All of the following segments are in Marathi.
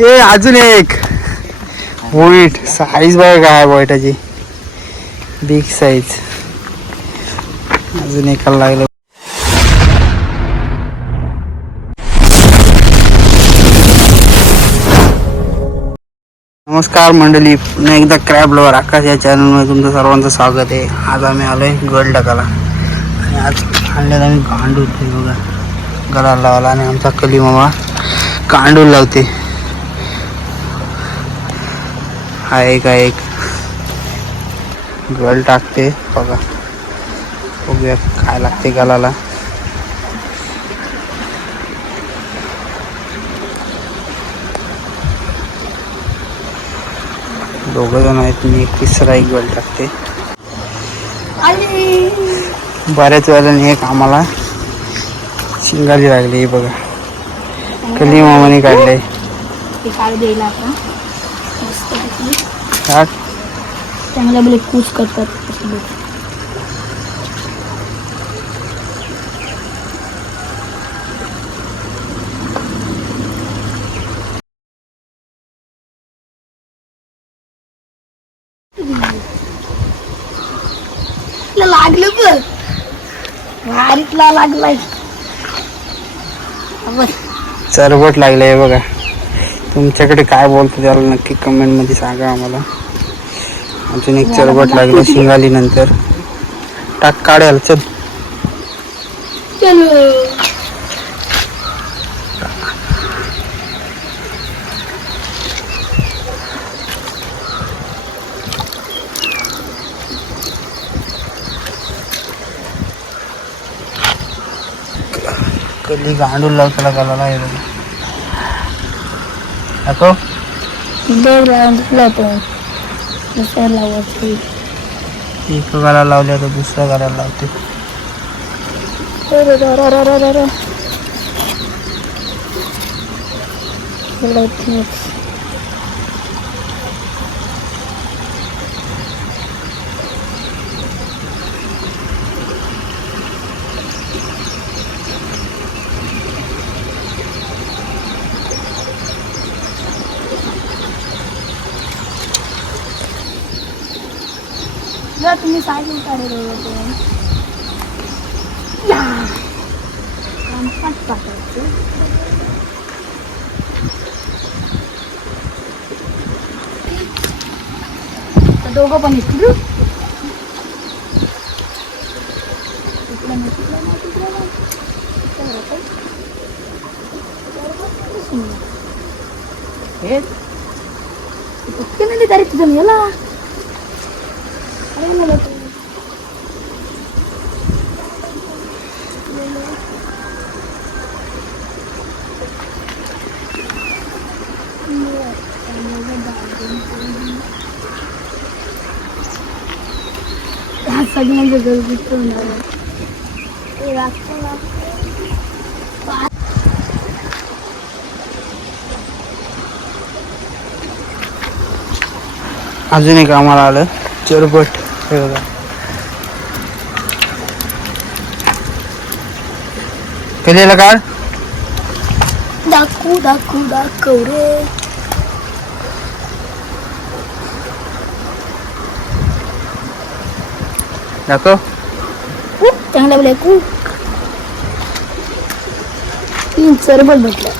ए अजून एक. वाईट साईज बघा काय वाईटाची बिग साईज अजून एकाला लागलं. नमस्कार मंडळी पुन्हा एकदा क्रॅब लवर आकाश या चॅनलमध्ये तुमचं सर्वांचं स्वागत आहे. आज आम्ही आलोय गळ टाकाला आणि आज आणल्यात आम्ही गांडूळ बघा. गळाला लावला आणि आमचा कली मामा गांडूळ लावते. हा एक हा एक? गल टाकते बघा. बघूया काय लागते गलाला दोघं जण आहेत मी एक तिसरा एक गल टाकते. बऱ्याच वेळाने एक आम्हाला शिंगाली लागली बघा. कली मामाने काढले ते काढ द्यायला आता मस्त टाक. चांगल्या बोले कूच करतात. लागलं बघ भारीतला लागलाय. चरबट लागले हे बघा. तुमच्याकडे काय बोलतो त्याला नक्की कमेंटमध्ये सांगा आम्हाला. अजून एक चरबट लागलं शिंगाली नंतर. टाक काढाल चल. कधी गांडूळ लावताना गालाला हे बघा दाखव देव राऊंड तो दुसऱ्या लावायची एक गाला लावल्या तर दुसऱ्या गाड्याला लावते जर तुम्ही सायकल काढले होते या कामकाज टाकायचं तर दोघं पण येतील इकडं नाही, तिकडं नाही, तिकडं नाही. इकडं होतं. बरोबर, सुंदर. हे पटकन आली तरी तुझं याला अरे मला तू ह्या सगळ्यांचं गरजेचं होणार आहे. अजून एक आम्हाला आलं. चरबट हे बघा. कधीला काढ? दाखवू दाखवू दाखव रे. दाखव खूप चांगला बोलाय खूप तीन सरबत भेटलं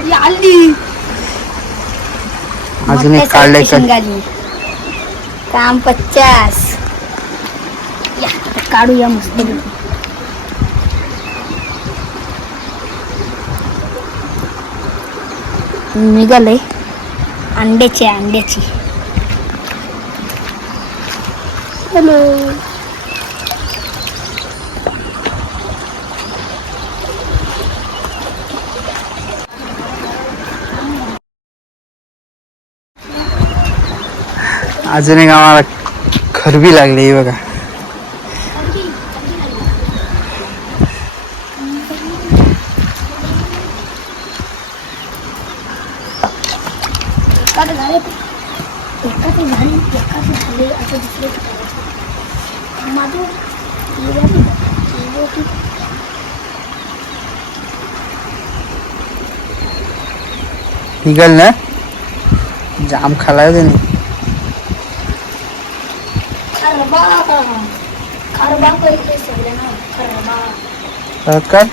ही आली अजून एक मोठ्या काढलंय सारखी शिंगाली काम पचास या आता काढूया मस्त निघालय. अंड्याची अंड्याची. हॅलो. अजून एक आम्हाला खरबी लागली हे बघा एखादं झाले एखादं झाले एखादं झाले असं दुसरे करायचं माझं निघल ना? जाम खालाय त्याने खरबा खरबा करते सगळे ना खरबा. काय?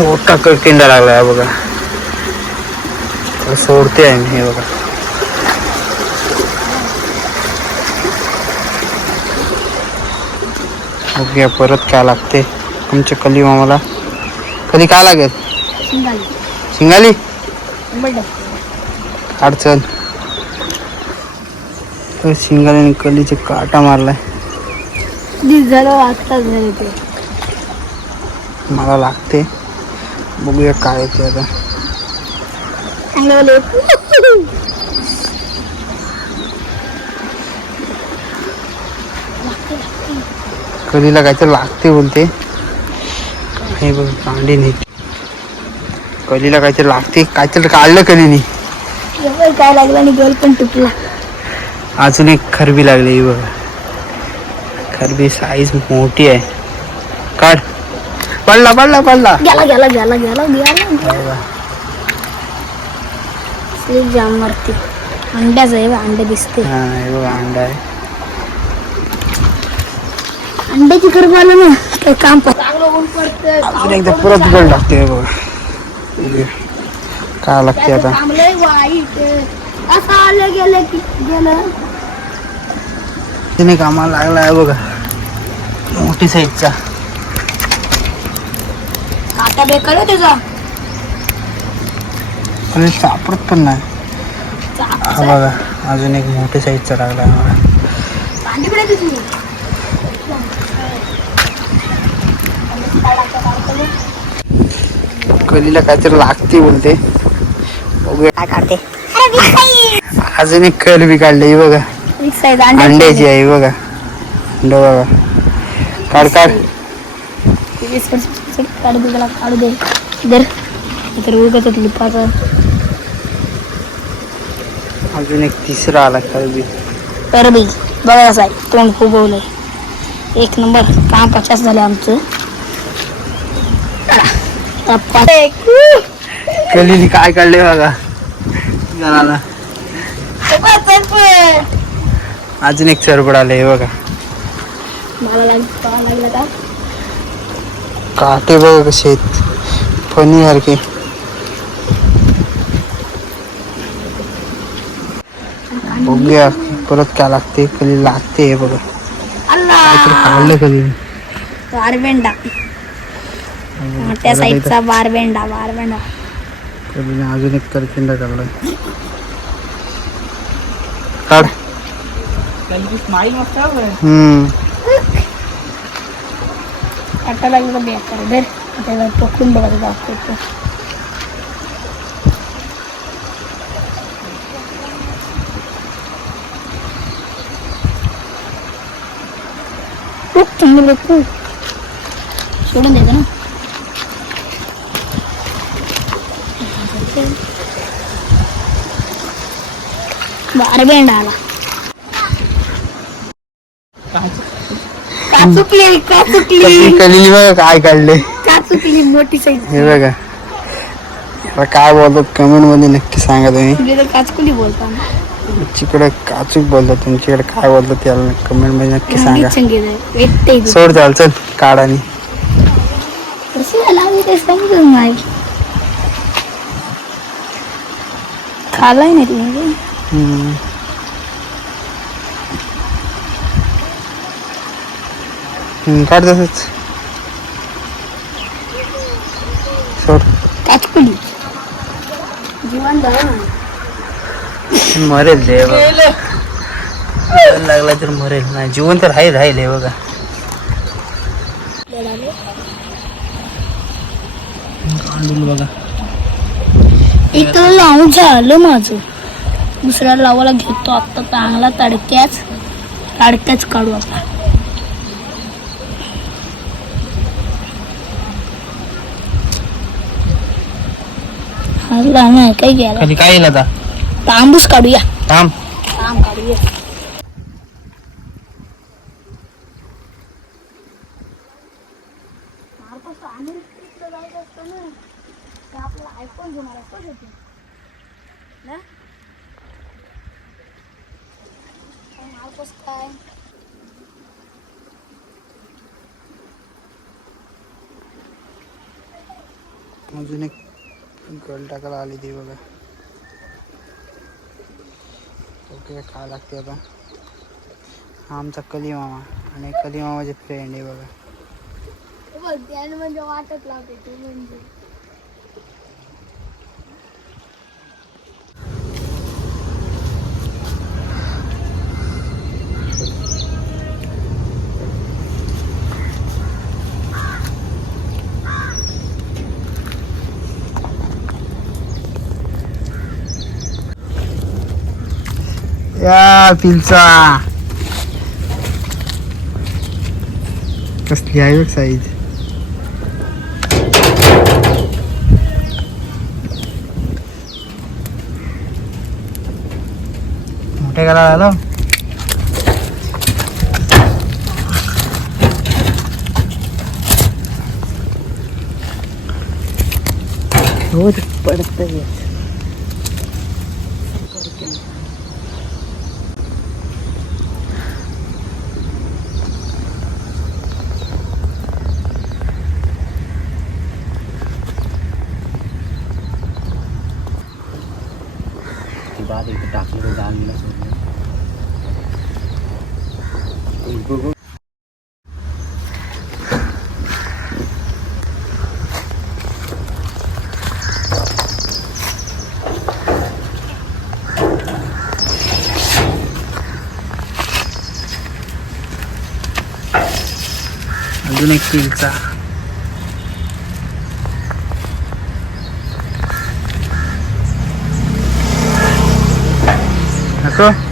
छोटा करकिंडा लागला आहे बघा. सोडते आहे मी हे बघा. ओके परत काय लागते. आमच्या कली मामाला. कधी काय लागेल? शिंगाली. अडचण. तर शिंगालीने कलीचे काटा मारलाय. मला लागते. बघूया काय ते आता. कलीला काहीतरी लागते बोलते. हे बघ कांडी नाही कलीला काहीतरी लागते काहीतरी काढलं कलीने काय लागलं आणि गर्ल पण तुटला. अजून एक खरबी लागली ही बघा. खरबी साईज मोठी आहे. काढ. पडला पडला पडला. गेला गेला गेला गेला गेला. स्लीप जाम मारते अंड्याचं आहे अंडे दिसते. हा हे बघा अंडा आहे. अंड्याची करब आलं ना काही काम चांगलं ऊन पडतं अजून एकदा परत गळ लागते हे बघा. काय लागते आता? असं आलं गेलं की गेलं. तिने कामाला लागला आहे बघा. मोठी साईजचा. बेकार आहे हे सापडत पण नाही. हा बघा अजून एक मोठी साईजचा लागला तुझी? कलीला काहीतरी लागते बोलते. बघूया. काय काढते अजून एक कल बी काढली बघा. साईज अंड्याची आहे बघा. अंड बघा. काढ काढ. त्याला काढू दे. दर. तर उगत लिपाचं अजून एक तिसरा आला कल बी तर बी बघा कसं आहे. तोंड फुगवलंय एक नंबर. काम पचास झाले आमचं. काय काढले बघा. जणाला अजून एक चरपड आले हे बघा. मला लागलं का काटे बघा कसे आहेत. फनी सारखे बघूया परत काय लागते कली लागते हे बघा. काढलं कली बारबेंडा मोठ्या साईजचा बारबेंडा बारबेंडा कलीने अजून एक करकिंडा काढलाय काढ. हम्म काटा लागलं तर बेकार धर त्याला पकडून बघा दाखवतो खूप चांगलं खूप सोडून द्यायचं ना बारबेंडा आला का चुकली का चुकली? कलीने बघा काय काढले. का चुकली मोठी साईज? हे बघा. आता काय बोलतात कमेंटमध्ये नक्की सांगा तुम्ही. तुझे तर काचकुली बोलता तुमच्याकडे काचूक बोलतात तुमच्याकडे काय बोलतात त्याला कमेंटमध्ये नक्की सांगा. वेटते सोड चाल चल काढ आणि. कसं ते नाही. खालाय नाही तुम्ही. हम्म. काढ तसंच. सोड. काचकुली. जीवन झालं मरेल ते. लागला तर मरेल. नाही जीवन तर राहील राहील हे बघा बघा. इथं लावून झालं माझं. दुसऱ्या लावायला घेतो आता. चांगला तडक्याच तडक्याच काढू आता हल्ला नाही काय गेला. खाली काय येईल आता? तांबूस काढूया. थांब. तांब काढूया. आपल्याला आयफोन घेणार आहे ना मार्कोस काय अजून एक गळ टाकायला आली ती बघा. ओके खा लागते आता. हा आमचा कली मामा आणि कली मामाचे फ्रेंड आहे बघा. हो, म्हणजे वाटत लावते तू म्हणजे. या पिलचा. कसली आहे साईज मोठे करा झालं हो पडत बाद इथे टाकलं तर जाणलं सोडलं अजून एक किलचा नको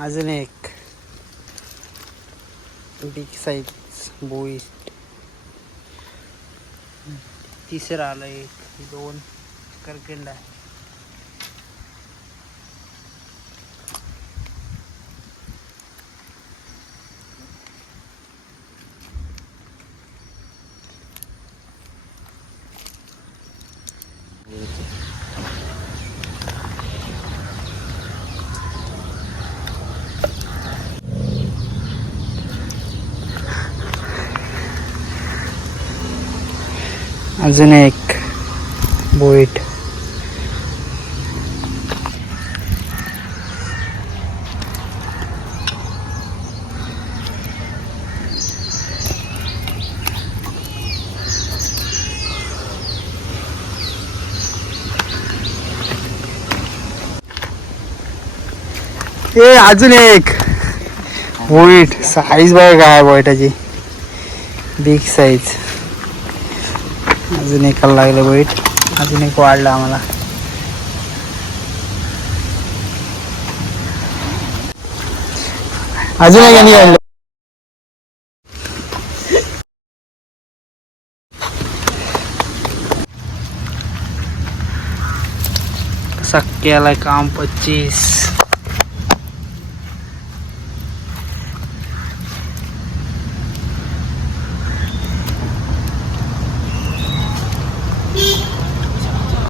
अजून एक. बिग साईज बोई तिसरं आलं एक दोन. करकेंड. आहे अजून एक बोईट. ए अजून एक. बोईट. साईज बघा काय बोईटाची. बिग साईज अजून एकाला लागलं वेट अजून एक वाढलं आम्हाला. अजून एक वाढलं. कसा काम पच्चीस.